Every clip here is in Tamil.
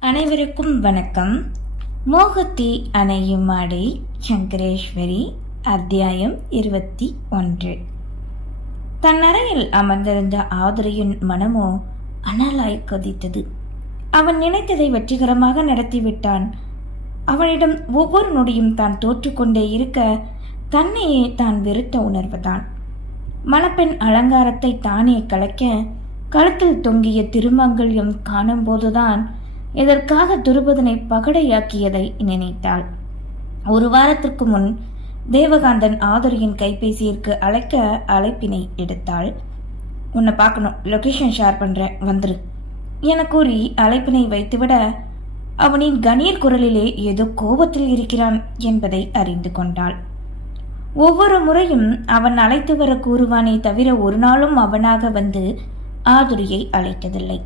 அனைவருக்கும் வணக்கம். மோகத்தி அணையும் ஆடை சங்கரேஸ்வரி அத்தியாயம் இருபத்தி ஒன்று. தன் அறையில் அமர்ந்திருந்த ஆதுரையின் மனமோ அனலாய் கொதித்தது. அவன் நினைத்ததை வெற்றிகரமாக நடத்திவிட்டான். அவனிடம் ஒவ்வொரு நொடியும் தான் தோற்றுக்கொண்டே இருக்க தன்னையே தான் வெறுத்த உணர்வுதான். மணப்பெண் அலங்காரத்தை தானே கலைக்க கழுத்தில் தொங்கிய திருமங்கல்யம் காணும்போதுதான் இதற்காக துருபதனை பகடையாக்கியதை நினைத்தாள். ஒரு வாரத்திற்கு முன் தேவகாந்தன் ஆதுரியின் கைபேசியிற்கு அழைக்க அழைப்பினை எடுத்தாள். உன்னை பார்க்கணும் லொகேஷன் ஷேர் பண்றேன் வந்துரு என கூறி அழைப்பினை வைத்துவிட அவனின் கணீர் குரலிலே ஏதோ கோபத்தில் இருக்கிறான் என்பதை அறிந்து கொண்டாள். ஒவ்வொரு முறையும் அவன் அழைத்து வர கூறுவானே தவிர ஒரு நாளும் அவனாக வந்து ஆதுரியை அழைத்ததில்லை.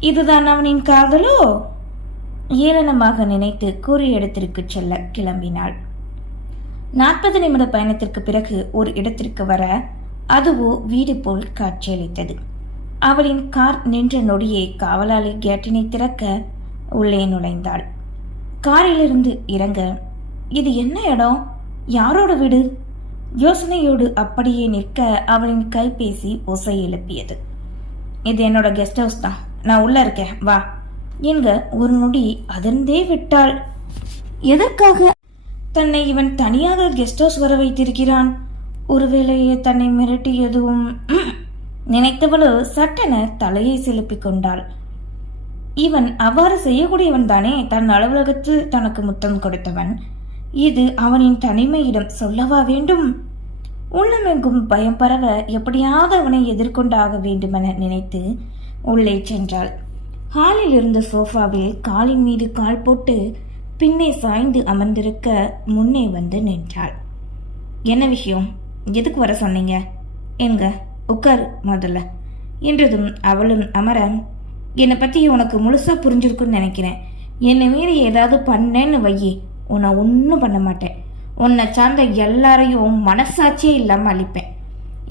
இதுதான் அவனின் காதலோ? ஏளனமாக நினைத்து கூறிய இடத்திற்கு செல்ல கிளம்பினாள். நாற்பது நிமிட பயணத்திற்கு பிறகு ஒரு இடத்திற்கு வர அதுவோ வீடு போல் காட்சியளித்தது. அவளின் கார் நின்ற நொடியே காவலாளி கேட்டினை திறக்க உள்ளே நுழைந்தாள். காரிலிருந்து இறங்க இது என்ன இடம்? யாரோட வீடு? யோசனையோடு அப்படியே நிற்க அவளின் கைபேசி ஒசை எழுப்பியது. இது என்னோட கெஸ்ட் ஹவுஸ் தான். நான் உள்ள இருக்கேன். வா. என்க ஒரு நொடி அதிர்ந்தே விட்டாள். எதற்காக? தன்னை இவன் தனியாக கெஸ்ட் ஹவுஸ் வர வைத்திருக்கிறான். ஒருவேளை தன்னை மிரட்டி எதுவும் நினைத்தவளோ சட்டென தலையை செலுப்பிக் கொண்டாள். இவன் அவ்வாறு செய்யக்கூடியவன் தானே? தன் அலுவலகத்தில் தனக்கு முத்தம் கொடுத்தவன். இது அவனின் தனிமையிடம் சொல்லவா வேண்டும்? உள்ளமெங்கும் பயம் பரவ எப்படியாவது அவனை எதிர்கொண்டாக வேண்டுமென நினைத்து உள்ளே சென்றாள். ஹாலில் இருந்த சோஃபாவில் காலின் மீது கால் போட்டு பின்னே சாய்ந்து அமர்ந்திருக்க முன்னே வந்து நின்றாள். என்ன விஷயம்? எதுக்கு வர சொன்னீங்க? எங்க? உட்காரு முதல்ல. என்றதும் அவளும் அமர என்னை பற்றி உனக்கு முழுசாக புரிஞ்சிருக்குன்னு நினைக்கிறேன். என்னை மீறி ஏதாவது பண்ணேன்னு வையே. உன்னை ஒன்றும் பண்ண மாட்டேன். உன்னை சார்ந்த எல்லாரையும் மனசாட்சியே இல்லாமல் அழிப்பேன்.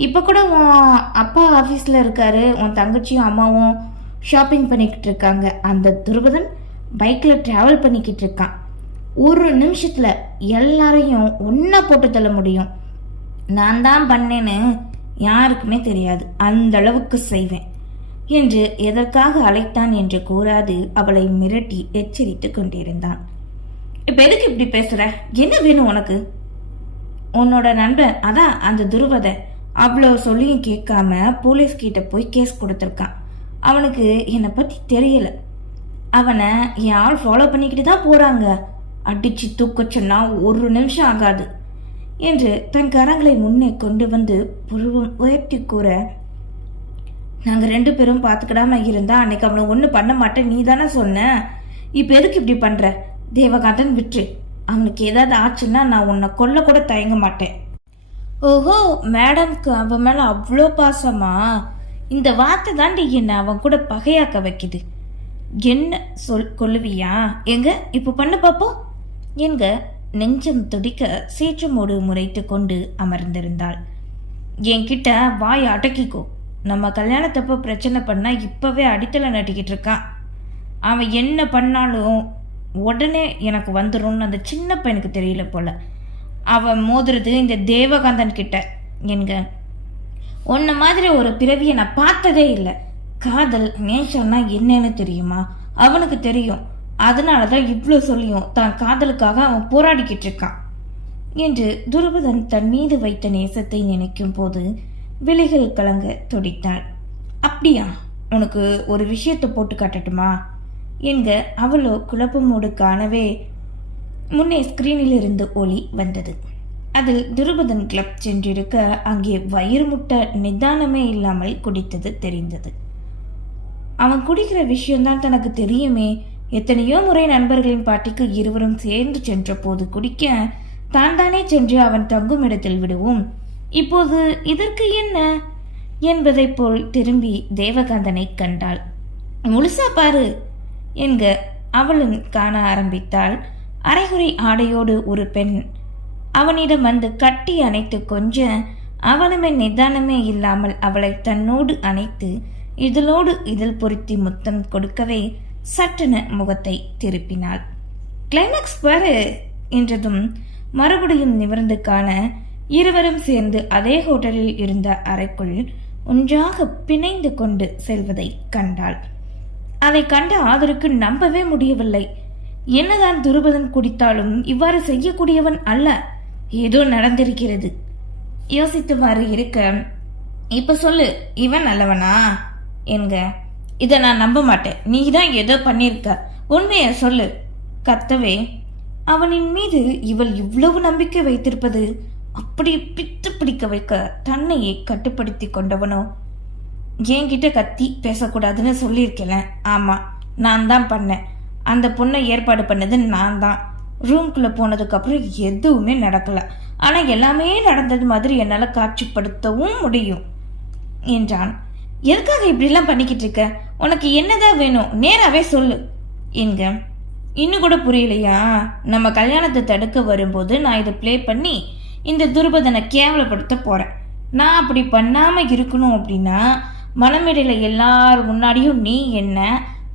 இப்போ கூட உன் அப்பா ஆஃபீஸில் இருக்காரு உன் தங்கச்சியும் அம்மாவும் ஷாப்பிங் பண்ணிக்கிட்டு இருக்காங்க. அந்த துருபதன் பைக்கில் ட்ராவல் பண்ணிக்கிட்டு இருக்கான். ஒரு நிமிஷத்தில் எல்லாரையும் ஒன்றா போட்டு தள்ள முடியும். நான் தான் பண்ணேன்னு யாருக்குமே தெரியாது. அந்த அளவுக்கு செய்வேன் என்று எதற்காக அழைத்தான் என்று கூறாது அவளை மிரட்டி எச்சரித்து கொண்டிருந்தான். இப்போ எதுக்கு இப்படி பேசுகிற என்ன வேணும் உனக்கு? உன்னோட நண்பன் அதான் அந்த துருவதை. அவ்வளோ சொல்லியும் கேட்காம போலீஸ்கிட்ட போய் கேஸ் கொடுத்துருக்கான். அவனுக்கு என்னை பற்றி தெரியல. அவனை என் ஆள் ஃபாலோ பண்ணிக்கிட்டு தான் போகிறாங்க அடிச்சு தூக்க சொன்னால் ஒரு நிமிஷம் ஆகாது என்று தன் கரங்களை முன்னே கொண்டு வந்து புருவம் உயர்த்தி கூற நாங்கள் ரெண்டு பேரும் பார்த்துக்கிடாம இருந்தா அன்னைக்கு அவனை ஒன்றும் பண்ண மாட்டேன் நீ தானே சொன்ன? இப்போ எதுக்கு இப்படி பண்ணுற தேவகாந்தன் விற்று அவனுக்கு ஏதாவது ஆச்சுன்னா நான் உன்னை கொல்ல கூட தயங்க மாட்டேன். ஓஹோ மேடம்க்கு அவன் மேலே அவ்வளோ பாசமா? இந்த வார்த்தை தாண்டி என்னை அவன் கூட பகையாக்க வைக்குது. என்ன சொல் கொல்லுவியா? எங்க? இப்போ பண்ணு பார்ப்போம் என்க நெஞ்சம் துடிக்க சீற்றமோடு முறைத்து கொண்டு அமர்ந்திருந்தாள். என்கிட்ட வாய் அடக்கிக்கோ. நம்ம கல்யாணத்தப்போ பிரச்சனை பண்ணா இப்போவே அடித்தலை நட்டிக்கிட்டு இருக்கான் அவன் என்ன பண்ணாலும் உடனே எனக்கு வந்துரும்னு அந்த சின்ன பையனுக்கு தெரியல போல. அவன் மோதுறது இந்த தேவகாந்தன் கிட்ட என்க. உன்ன மாதிரி ஒரு பிறவியை நான் பார்த்ததே இல்லை. காதல் நேசம்னா என்னன்னு தெரியுமா? அவனுக்கு தெரியும். அதனால தான் இவ்வளோ சொல்லியும் தான் காதலுக்காக அவன் போராடிக்கிட்டு இருக்கான். என்று துருபதன் தன் மீது வைத்த நேசத்தை நினைக்கும் போது விலைகள் கலங்க துடித்தாள். அப்படியா? உனக்கு ஒரு விஷயத்தை போட்டு காட்டட்டுமா? என்க அவளோ குழப்பமோடு காணவே முன்னே ஸ்கிரீனிலிருந்து ஒளி வந்தது. அதில் துருபதன் கிளப் சென்றிருக்க அங்கே வயிறு முட்ட நிதானமே இல்லாமல் குடித்தது தெரிந்தது. அவன் குடிக்கிற விஷயம்தான் தனக்கு தெரியுமே. எத்தனையோ முறை நண்பர்களின் பாட்டிக்கு இருவரும் சேர்ந்து சென்ற போது குடிக்க தான் தானே சென்று அவன் தங்கும் இடத்தில் விடுவோம். இப்போது இதற்கு என்ன? என்பதைப் போல் திரும்பி தேவகாந்தனை கண்டாள். முழுசா பாரு என்க அவளும் காண ஆரம்பித்தாள். அரைகுறை ஆடையோடு ஒரு பெண். அவனிடம் வந்து கட்டி அணைத்து கொஞ்ச அவனுமே நிதானமே இல்லாமல் அவளை தன்னோடு அணைத்து இதழோடு இதழ் பொருத்தி முத்தம் கொடுக்கவே சட்டென முகத்தை திருப்பினாள். கிளைமேக்ஸ் பாரு என்றதும் மறுபடியும் நிமிர்ந்து காண இருவரும் சேர்ந்து அதே ஹோட்டலில் இருந்த அறைக்குள் ஒன்றாக பிணைந்து கொண்டு செல்வதை கண்டாள். அதை கண்ட ஆதருக்கு நம்பவே முடியவில்லை. என்னதான் துருபதன் குடித்தாலும் இவ்வாறு செய்யக்கூடியவன் அல்ல. ஏதோ நடந்திருக்கிறது. யோசித்தவாறு இருக்க இப்ப சொல்லு இவன் நல்லவனா? என்க இதை நான் நம்ப மாட்டேன். நீ தான் ஏதோ பண்ணியிருக்க உண்மையை சொல்லு. கத்தவே அவனின் மீது இவள் இவ்வளவு நம்பிக்கை வைத்திருப்பது அப்படி பித்து பிடிக்க வைக்க தன்னையே கட்டுப்படுத்தி கொண்டவனோ? என்கிட்ட கத்தி பேசக்கூடாதுன்னு சொல்லியிருக்கேன். ஆமாம் நான் தான் பண்ணேன். அந்த பொண்ணை ஏற்பாடு பண்ணது நான் தான் ரூம்குள்ளே போனதுக்கப்புறம் எதுவுமே நடக்கலை. ஆனால் எல்லாமே நடந்தது மாதிரி என்னால் காட்சிப்படுத்தவும் முடியும் என்றான். எதுக்காக இப்படிலாம் பண்ணிக்கிட்டு இருக்க? உனக்கு என்னதான் வேணும்? நேராகவே சொல்லு என்க. இன்னும் கூட புரியலையா? நம்ம கல்யாணத்தை தடுக்க வரும்போது நான் இதை ப்ளே பண்ணி இந்த துருபதனை கேவலப்படுத்த போகிறேன் நான் அப்படி பண்ணாமல் இருக்கணும் அப்படின்னா மனமேடையில் எல்லார் முன்னாடியும் நீ என்ன?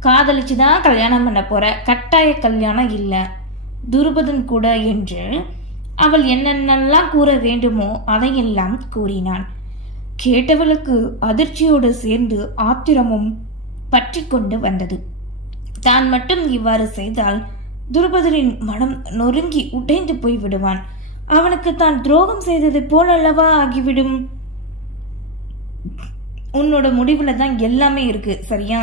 காதலிச்சு தான் கல்யாணம் பண்ண போற. கட்டாய கல்யாணம் இல்லை. துருபதன் கூட என்று அவள் என்னென்னலாம் கூற வேண்டுமோ அதையெல்லாம் கூறினான். கேட்டவளுக்கு அதிர்ச்சியோடு சேர்ந்து ஆத்திரமும் பற்றி கொண்டு வந்தது. தான் மட்டும் இவ்வாறு செய்தால் துருபதனின் மனம் நொறுங்கி உடைந்து போய் விடுவான். அவனுக்கு தான் துரோகம் செய்தது போலல்லவா ஆகிவிடும்? உன்னோட முடிவுல தான் எல்லாமே இருக்கு சரியா?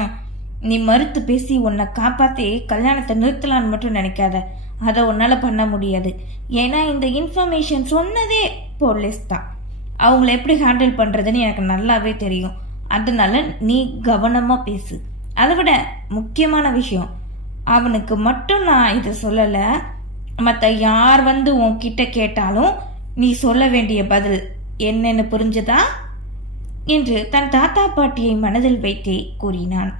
நீ மறுத்து பேசி உன்னை காப்பாத்தி கல்யாணத்தை நிறுத்தலான்னு மட்டும் நினைக்காத. அதை உன்னால் பண்ண முடியாது. ஏன்னா இந்த இன்ஃபர்மேஷன் சொன்னதே போலீஸ் தான். அவங்கள எப்படி ஹேண்டில் பண்ணுறதுன்னு எனக்கு நல்லாவே தெரியும். அதனால நீ கவனமாக பேசு. அதை விட முக்கியமான விஷயம் அவனுக்கு மட்டும் நான் இதை சொல்லலை. மற்ற யார் வந்து உன்கிட்ட கேட்டாலும் நீ சொல்ல வேண்டிய பதில் என்னென்னு புரிஞ்சதா? என்று தன் தாத்தா பாட்டியை மனதில் வைத்தே கூறினான்.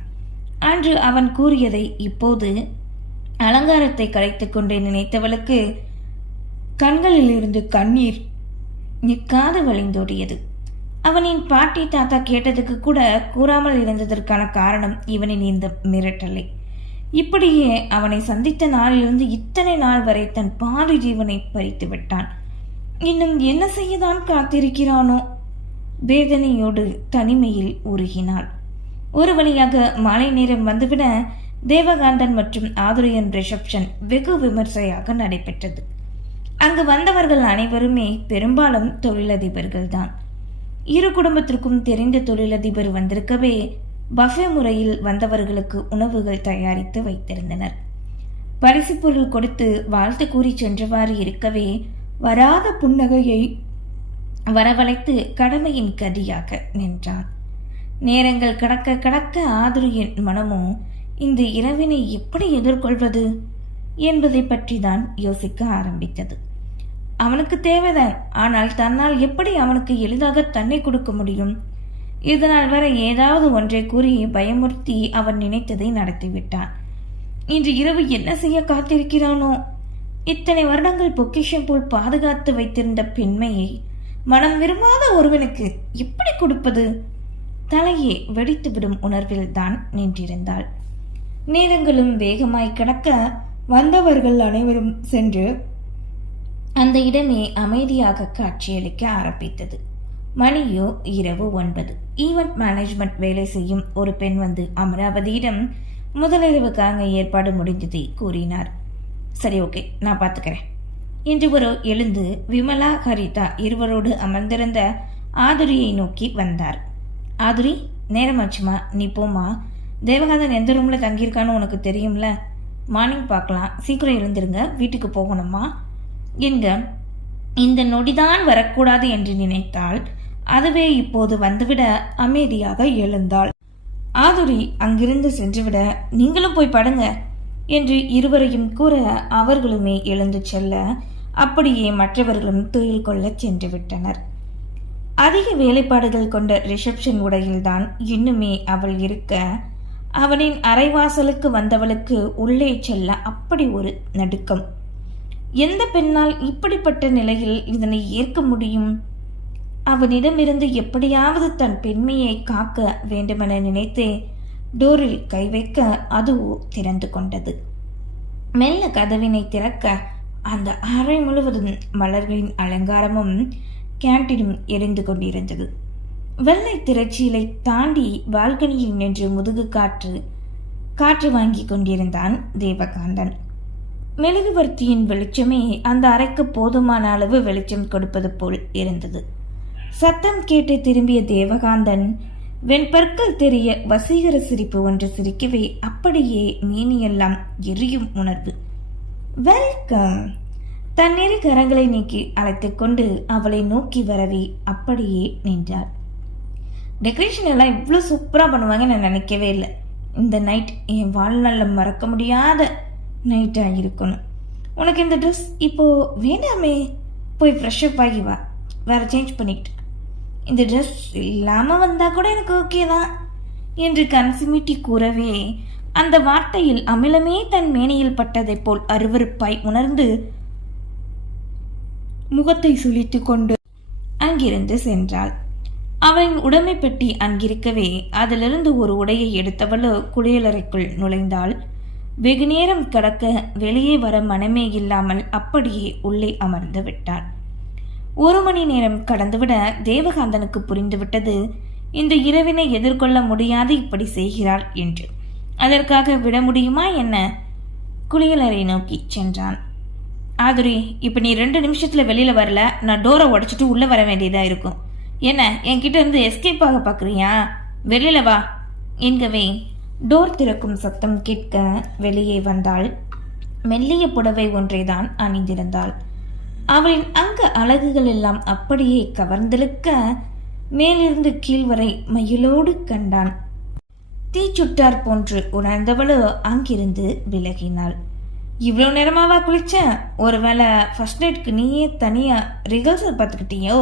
அன்று அவன் கூறியதை இப்போது அலங்காரத்தை கரைத்துக் கொண்டே நினைத்தவளுக்கு கண்களில் இருந்து கண்ணீர் நிற்காது வழிந்தோடியது. அவனின் பாட்டி தாத்தா கேட்டதுக்கு கூட கூறாமல் இருந்ததற்கான காரணம் இவனின் இந்த மிரட்டலை. இப்படியே அவனை சந்தித்த நாளிலிருந்து இத்தனை நாள் வரை தன் பாதி ஜீவனை பறித்து விட்டான். இன்னும் என்ன செய்யதான் காத்திருக்கிறானோ? வேதனையோடு தனிமையில் உருகினாள். ஒரு வழியாக மாலை நேரம் வந்துவிட தேவகாந்தன் மற்றும் ஆதுரையன் ரிசப்ஷன் வெகு விமர்சையாக நடைபெற்றது. அங்கு வந்தவர்கள் அனைவருமே பெரும்பாலும் தொழிலதிபர்கள் தான் இரு குடும்பத்திற்கும் தெரிந்த தொழிலதிபர் வந்திருக்கவே பஃபே முறையில் வந்தவர்களுக்கு உணவுகள் தயாரித்து வைத்திருந்தனர். பரிசு பொருள் கொடுத்து வாழ்த்து கூறி சென்றவாறு இருக்கவே வராத புன்னகையை வரவழைத்து கடமையின் கதியாக நின்றான் நேரங்கள் கடக்க கடக்க ஆதுரியின் மனமோ இந்த இரவினை எப்படி எதிர்கொள்வது என்பதை பற்றி தான் யோசிக்க ஆரம்பித்தது. அவனுக்கு தேவைதான் ஆனால் தன்னால் எப்படி அவனுக்கு எளிதாக தன்னை கொடுக்க முடியும்? இதனால் வரை ஏதாவது ஒன்றை கூறி பயமுறுத்தி அவன் நினைத்ததை நடத்திவிட்டான். இன்று இரவு என்ன செய்ய காத்திருக்கிறானோ? இத்தனை வருடங்கள் பொக்கிஷம் போல் பாதுகாத்து வைத்திருந்த பெண்மையை மனம் விரும்பாத ஒருவனுக்கு எப்படி கொடுப்பது? தலையே வெடித்துவிடும் உணர்வில் தான் நின்றிருந்தாள். நேரங்களும் வேகமாய் கடக்க வந்தவர்கள் அனைவரும் சென்று அந்த இடமே அமைதியாக காட்சியளிக்க ஆரம்பித்தது. மணியோ இரவு ஒன்பது. ஈவெண்ட் மேனேஜ்மெண்ட் வேலை செய்யும் ஒரு பெண் வந்து அமராவதியிடம் முதலிரவுக்காக ஏற்பாடு முடிந்ததை கூறினார். சரி ஓகே நான் பார்த்துக்கிறேன் என்று ஒரு எழுந்து விமலா ஹரிதா இருவரோடு அமர்ந்திருந்த ஆதுரியை நோக்கி வந்தார். ஆதுரி நேரமாச்சுமா நீ போமா தேவகாதன் எந்த ரூமில் தங்கியிருக்கான்னு உனக்கு தெரியும்ல? மார்னிங் பார்க்கலாம். சீக்கிரம் எழுந்திருங்க. வீட்டுக்கு போகணுமா என்க இந்த நொடிதான் வரக்கூடாது என்று நினைத்தாள். அதுவே இப்போது வந்துவிட அமைதியாக எழுந்தாள். ஆதுரி அங்கிருந்து சென்றுவிட நீங்களும் போய் படுங்க என்று இருவரையும் கூற அவர்களுமே எழுந்து செல்ல அப்படியே மற்றவர்களும் துயில் கொள்ளச் சென்று விட்டனர். அதிக வேலைப்பாடுகள் கொண்ட ரிசப்ஷன் உடையில்தான் இன்னுமே அவள் இருக்க. அவனின் அரைவாசலுக்கு வந்தவளுக்கு உள்ளே செல்ல அப்படி ஒரு நடுக்கம். எந்த பெண்ணால் இப்படிப்பட்ட நிலையில் இதனை ஏற்க முடியும்? அவனிடமிருந்து எப்படியாவது தன் பெண்மையை காக்க வேண்டுமென நினைத்தே டோரில் கை வைக்க அதுவோ திறந்து கொண்டது. மெல்ல கதவினை திறக்க அந்த அறை முழுவதும் மலர்களின் அலங்காரமும் கேண்டீனும் எரிந்து கொண்டிருந்தது. வெள்ளை திரைச்சீலை தாண்டி பால்கனியில் நின்று முதுகு காற்று காற்று வாங்கி கொண்டிருந்தான் தேவகாந்தன். மெழுகுவர்த்தியின் வெளிச்சமே அந்த அறைக்கு போதுமான அளவு வெளிச்சம் கொடுப்பது போல் இருந்தது. சத்தம் கேட்டு திரும்பிய தேவகாந்தன் வெண்பற்கள் தெரிய வசீகர சிரிப்பு ஒன்று சிரிக்கவே அப்படியே மீனியெல்லாம் எரியும் உணர்வு. வெல்கம். தன்னிரு கரங்களை நீக்கி அழைத்து கொண்டு அவளை நோக்கி வரவே அப்படியே நின்றார் டெக்கரேஷன் எல்லாம் இவ்வளோ சூப்பராக பண்ணுவாங்க நான் நினைக்கவே இல்லை. இந்த நைட் என் வாழ்நாளில் மறக்க முடியாத நைட்டாக இருக்கணும். உனக்கு இந்த ட்ரெஸ் இப்போது வேண்டாமே. போய் ஃப்ரெஷ்அப் ஆகி வா. வேறு சேஞ்ச் பண்ணிக்கிட்டு. இந்த ட்ரெஸ் இல்லாமல் வந்தால் கூட எனக்கு ஓகே தான். என்று கன்சிமிட்டி கூறவே அந்த வார்த்தையில் அமிலமே தன் மேனியில் பட்டதைப் போல் அருவருப்பாய் உணர்ந்து முகத்தை சுழித்து கொண்டு அங்கிருந்து சென்றாள். அவளின் உடைமை பெட்டி அங்கிருக்கவே அதிலிருந்து ஒரு உடையை எடுத்தவளோ குளியலறைக்குள் நுழைந்தாள். வெகு நேரம் கடக்க வெளியே வர மனமே இல்லாமல் அப்படியே உள்ளே அமர்ந்து விட்டாள். ஒரு மணி நேரம் கடந்துவிட தேவகாந்தனுக்கு புரிந்துவிட்டது இந்த இரவினை எதிர்கொள்ள முடியாது இப்படி செய்கிறாள் என்று. அதற்காக விட முடியுமா என்ன? குளியலறை நோக்கி சென்றான். ஆதுரி இப்போ நீ ரெண்டு நிமிஷத்தில் வெளியில் வரல நான் டோரை உடைச்சிட்டு உள்ளே வர வேண்டியதாக இருக்கும். என்ன என்கிட்ட இருந்து எஸ்கேப் ஆக பார்க்குறியா வெளியில் வா. என்கவே டோர் திறக்கும் சத்தம் கேட்க வெளியே வந்தாள். மெல்லிய புடவை ஒன்றைதான் அணிந்திருந்தாள். அவளின் அங்க அழகுகள் எல்லாம் அப்படியே கவர்ந்திழுக்க மேலிருந்து கீழ் வரை மயிலோடு கண்டான். தீச்சுட்டார் போன்று உணர்ந்தவளோ அங்கிருந்து விலகினாள். இவ்வளோ நேரமாவா ஒரு ஒருவேளை ஃபர்ஸ்ட் நைட்க்கு நீயே தனியாக ரிஹர்சல் பார்த்துக்கிட்டியோ?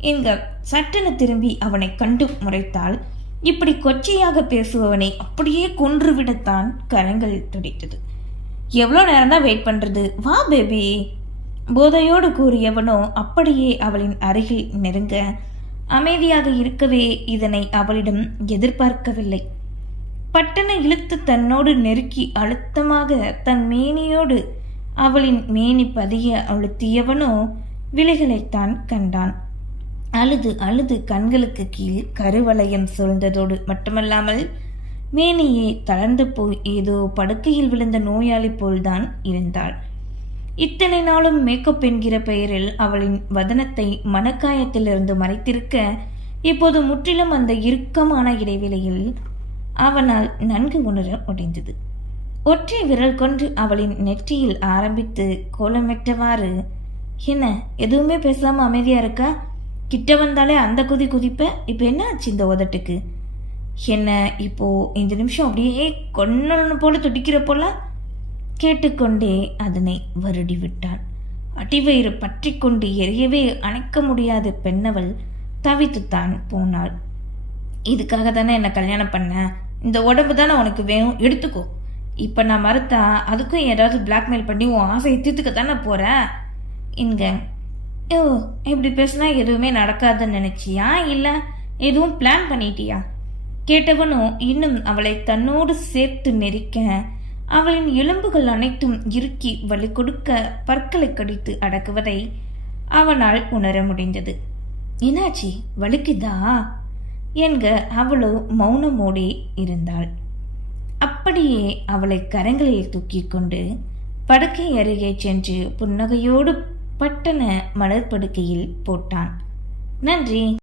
என்க சட்டென திரும்பி அவனை கண்டு முறைத்தால் இப்படி கொச்சையாக பேசுபவனை அப்படியே கொன்றுவிடத்தான் கரங்கள் துடித்தது. எவ்வளோ நேரம் தான் வெயிட் பண்ணுறது வா பேபி போதையோடு கூறியவனோ அப்படியே அவளின் அருகில் நெருங்க. அமைதியாக இருக்கவே இதனை அவளிடம் எதிர்பார்க்கவில்லை. பட்டனை இழுத்து தன்னோடு நெருக்கி அழுத்தமாக தன் மேனியோடு அவளின் மேனி பதிய அழுத்தியவனோ விலைகளைத்தான் கண்டான். அழுது அழுது கண்களுக்கு கீழ் கருவளையம் சூழ்ந்ததோடு மட்டுமல்லாமல் மேனியே தளர்ந்து போய் ஏதோ படுக்கையில் விழுந்த நோயாளி போல்தான் இருந்தாள். இத்தனை நாளும் மேக்கப் என்கிற பெயரில் அவளின் வதனத்தை மனக்காயத்திலிருந்து மறைத்திருக்க இப்போது முற்றிலும் அந்த இறுக்கமான இடைவெளியில் அவனால் நன்கு உணர முடிந்தது. ஒற்றை விரல் கொண்டு அவளின் நெற்றியில் ஆரம்பித்து கோலமிட்டவாறு என்ன எதுவுமே பேசாம அமைதியா இருக்கா? கிட்ட வந்தாலே அந்த குதி குதிப்ப? இப்போ என்ன ஆச்சு இந்த உதட்டுக்கு என்ன இப்போ இந்த நிமிஷம் அப்படியே கொன்னொன்னு போல துடிக்கிற போல கேட்டுக்கொண்டே அதனை வருடி விட்டான் அடிவயிறு பற்றி கொண்டு எரியவே அணைக்க முடியாத பெண்ணவள் தவித்துத்தான் போனாள். இதுக்காக தானே என்னை கல்யாணம் பண்ண? இந்த உடம்பு தானே உனக்கு வேணும்? எடுத்துக்கோ. இப்போ நான் மறுத்தா அதுக்கும் ஏதாவது பிளாக்மெயில் பண்ணி உன் ஆசையை தீர்த்துக்க தானே போகிறேன் இங்க. ஓ இப்படி பேசினா எதுவுமே நடக்காதுன்னு நினைச்சியா? இல்லை எதுவும் பிளான் பண்ணிட்டியா? கேட்டவனும் இன்னும் அவளை தன்னோடு சேர்த்து நெரிக்க அவளின் எலும்புகள் அனைத்தும் இறுக்கி வலி கொடுக்க பற்களை கடித்து அடக்குவதை அவனால் உணர முடிந்தது. என்னாச்சி? வலிக்குதா? என்க அவளோ மௌனமோடி இருந்தாள். அப்படியே அவளை கரங்களில் தூக்கி கொண்டு படுக்கை அருகே சென்று புன்னகையோடு பட்டன மலர் படுக்கையில் போட்டான். நன்றி.